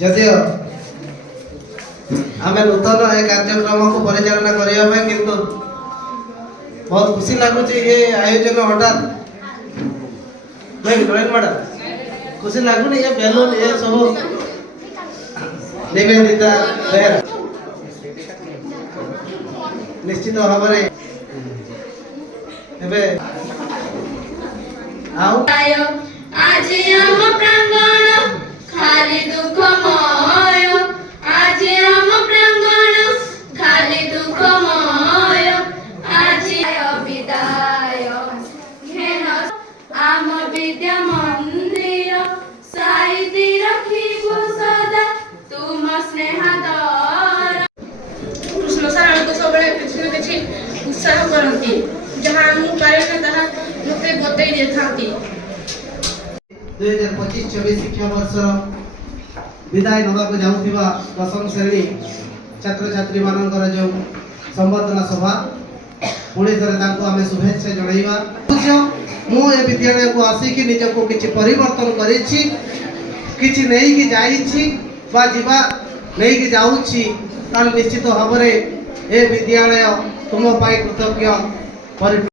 जदियो आम नूतन ए कार्यक्रम को परिचालना करने किंतु बहुत खुशी लगुच ये आयोजन हठात नहीं ड्रॉइंग मैडम खुशी लगुनि ये बेलून ये सब निवेदिता बेहरा निश्चित भाव में आज हम प्रांगण खाली दुखमय आज हम प्रांगण खाली दुखमय आज विदाय घेन आम विद्या मंदिर साइति रखिबु सदा तुम स्नेहादर कृष्ण सारण को सब किछि उत्साह करती जहाँ आमु पारे ना मते बतई देथांती 2025-26 शिक्षा वर्ष विदाय नवाक जाऊथिबा दशम श्रेणी छात्र छात्री मानकर जो संबर्धना सभा पुणी थे आम शुभेच्छा जणाइबा मु ए विद्यालय को आसिकी निजको किछि परिवर्तन करिछि किछि नहीं कि जाइछि बा जीवा नहीं कि जाउछि ताल निश्चित भाव में ए विद्यालय तुम पाई कृतज्ञ